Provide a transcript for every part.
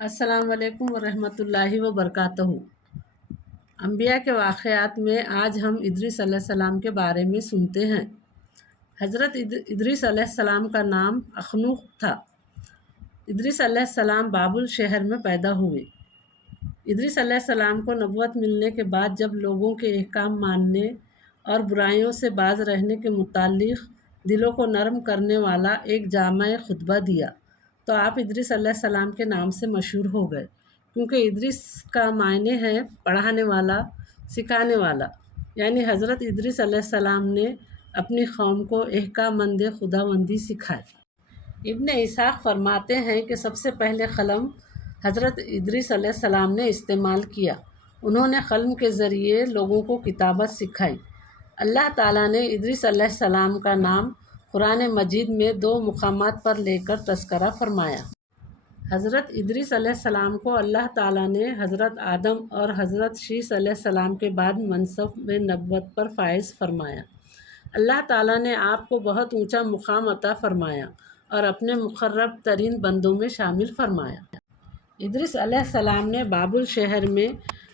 السلام علیکم ورحمۃ اللہ وبرکاتہ۔ انبیاء کے واقعات میں آج ہم ادریس علیہ السلام کے بارے میں سنتے ہیں۔ حضرت ادریس علیہ السلام کا نام اخنوخ تھا۔ ادریس علیہ السلام بابل شہر میں پیدا ہوئے۔ ادریس علیہ السلام کو نبوت ملنے کے بعد جب لوگوں کے احکام ماننے اور برائیوں سے باز رہنے کے متعلق دلوں کو نرم کرنے والا ایک جامع خطبہ دیا تو آپ ادریس علیہ السلام کے نام سے مشہور ہو گئے، کیونکہ ادریس کا معنی ہے پڑھانے والا، سکھانے والا، یعنی حضرت ادریس علیہ السلام نے اپنی قوم کو احکام مند خداوندی سکھائی۔ ابن اسحاق فرماتے ہیں کہ سب سے پہلے قلم حضرت ادریس علیہ السلام نے استعمال کیا۔ انہوں نے قلم کے ذریعے لوگوں کو کتابت سکھائی۔ اللہ تعالیٰ نے ادریس علیہ السلام کا نام قرآن مجید میں 2 مقامات پر لے کر تذکرہ فرمایا۔ حضرت ادریس علیہ السلام کو اللہ تعالیٰ نے حضرت آدم اور حضرت شیس علیہ السلام کے بعد منصب نبوت پر فائز فرمایا۔ اللہ تعالیٰ نے آپ کو بہت اونچا مقام عطا فرمایا اور اپنے مقرب ترین بندوں میں شامل فرمایا۔ ادریس علیہ السلام نے بابل شہر میں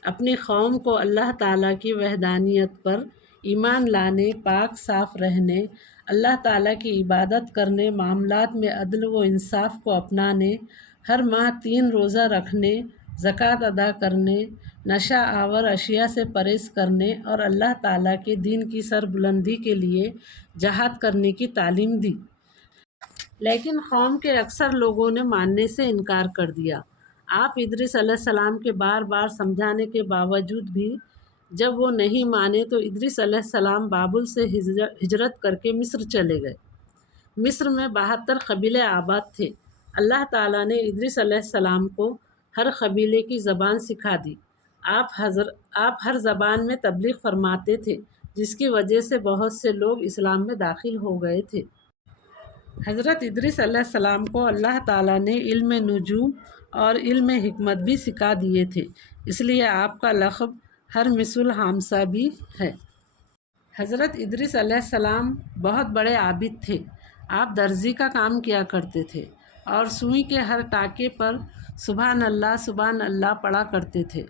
اپنی قوم کو اللہ تعالیٰ کی وحدانیت پر ایمان لانے، پاک صاف رہنے، اللہ تعالیٰ کی عبادت کرنے، معاملات میں عدل و انصاف کو اپنانے، ہر ماہ 3 روزہ رکھنے، زکوٰۃ ادا کرنے، نشہ آور اشیاء سے پرہیز کرنے اور اللہ تعالیٰ کے دین کی سربلندی کے لیے جہاد کرنے کی تعلیم دی۔ لیکن قوم کے اکثر لوگوں نے ماننے سے انکار کر دیا۔ آپ ادریس علیہ السلام کے بار بار سمجھانے کے باوجود بھی جب وہ نہیں مانے تو ادریس علیہ السلام بابل سے ہجرت کر کے مصر چلے گئے۔ مصر میں 72 قبیلے آباد تھے۔ اللہ تعالیٰ نے ادریس علیہ السلام کو ہر قبیلے کی زبان سکھا دی۔ آپ ہر زبان میں تبلیغ فرماتے تھے، جس کی وجہ سے بہت سے لوگ اسلام میں داخل ہو گئے تھے۔ حضرت ادریس علیہ السلام کو اللہ تعالیٰ نے علم نجوم اور علم حکمت بھی سکھا دیے تھے، اس لیے آپ کا لقب ہرمس الحامصہ بھی ہے۔ حضرت ادریس علیہ السلام بہت بڑے عابد تھے۔ آپ درزی کا کام کیا کرتے تھے اور سوئی کے ہر ٹانکے پر سبحان اللہ پڑھا کرتے تھے۔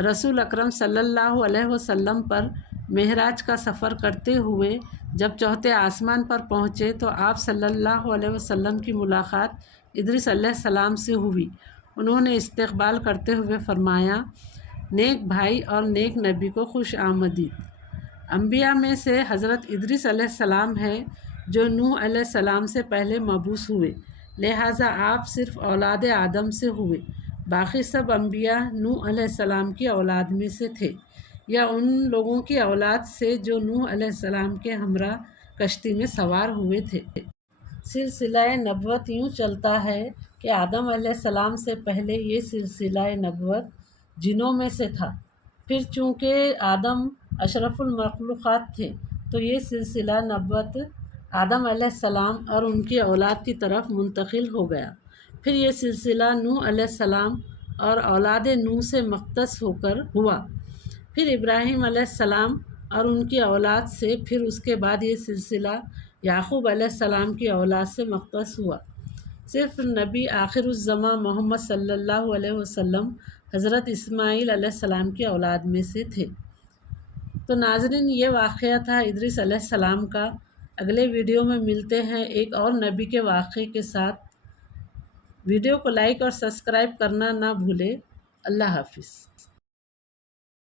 رسول اکرم صلی اللہ علیہ وسلم پر معراج کا سفر کرتے ہوئے جب چوتھے آسمان پر پہنچے تو آپ صلی اللہ علیہ وسلم کی ملاقات ادریس علیہ السلام سے ہوئی۔ انہوں نے استقبال کرتے ہوئے فرمایا، نیک بھائی اور نیک نبی کو خوش آمدید۔ انبیاء میں سے حضرت ادریس علیہ السلام ہے جو نوح علیہ السلام سے پہلے مبعوث ہوئے، لہٰذا آپ صرف اولاد آدم سے ہوئے۔ باقی سب انبیاء نوح علیہ السلام کی اولاد میں سے تھے یا ان لوگوں کی اولاد سے جو نوح علیہ السلام کے ہمراہ کشتی میں سوار ہوئے تھے۔ سلسلہ نبوت یوں چلتا ہے کہ آدم علیہ السلام سے پہلے یہ سلسلہ نبوت جنوں میں سے تھا، پھر چونکہ آدم اشرف المخلوقات تھے تو یہ سلسلہ نبوت آدم علیہ السلام اور ان کی اولاد کی طرف منتقل ہو گیا۔ پھر یہ سلسلہ نوح علیہ السلام اور اولاد نوح سے مختص ہو کر ہوا، پھر ابراہیم علیہ السلام اور ان کی اولاد سے، پھر اس کے بعد یہ سلسلہ یعقوب علیہ السلام کی اولاد سے مختص ہوا۔ صرف نبی آخر الزماں محمد صلی اللہ علیہ وسلم حضرت اسماعیل علیہ السلام کی اولاد میں سے تھے۔ تو ناظرین، یہ واقعہ تھا ادریس علیہ السلام کا۔ اگلے ویڈیو میں ملتے ہیں ایک اور نبی کے واقعے کے ساتھ۔ ویڈیو کو لائک اور سبسکرائب کرنا نہ بھولیں۔ اللہ حافظ۔